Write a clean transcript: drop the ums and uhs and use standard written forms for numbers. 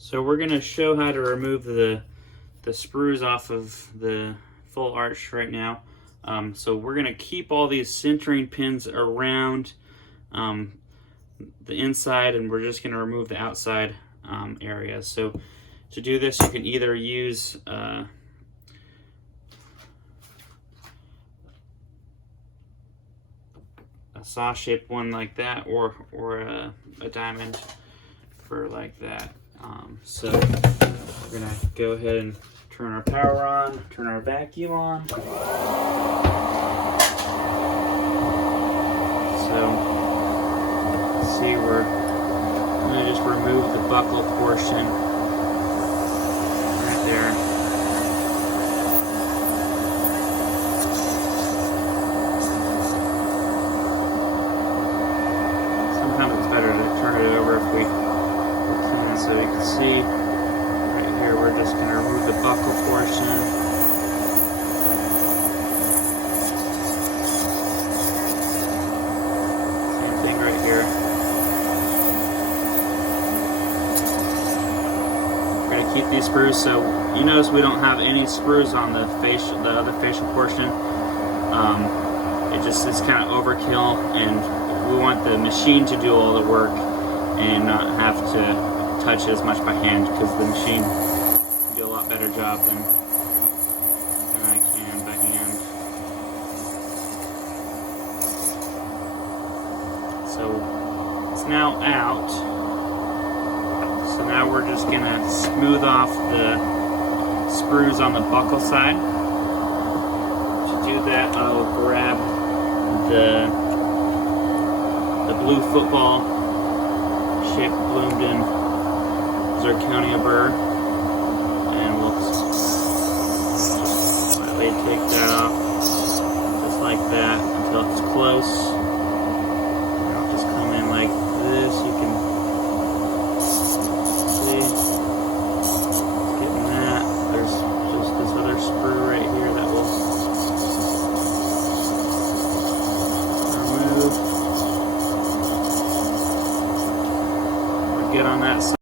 So we're going to show how to remove the sprues off of the full arch right now. So we're going to keep all these centering pins around the inside, and we're just going to remove the outside area. So to do this, you can either use a saw-shaped one like that, or a diamond for like that. So we're gonna go ahead and turn our power on, turn our vacuum on. So see, we're gonna just remove the buckle portion right there. Sometimes it's better to turn it over if we can, so you can see right here. We're just going to remove the buckle portion. Same thing right here. We're going to keep these screws. So you notice we don't have any screws on the other facial portion. It's kind of overkill, and we want the machine to do all the work and not have to touch it as much by hand, because the machine can do a lot better job than I can by hand. So it's now out. So now we're just gonna smooth off the screws on the buckle side. To do that, I'll grab the blue football shaped Bloomden zirconia burr, and we'll just slightly take that off, just like that, until it's close. And I'll just come in like this. You can see, getting that. There's just this other sprue right here that will remove. We're good on that side.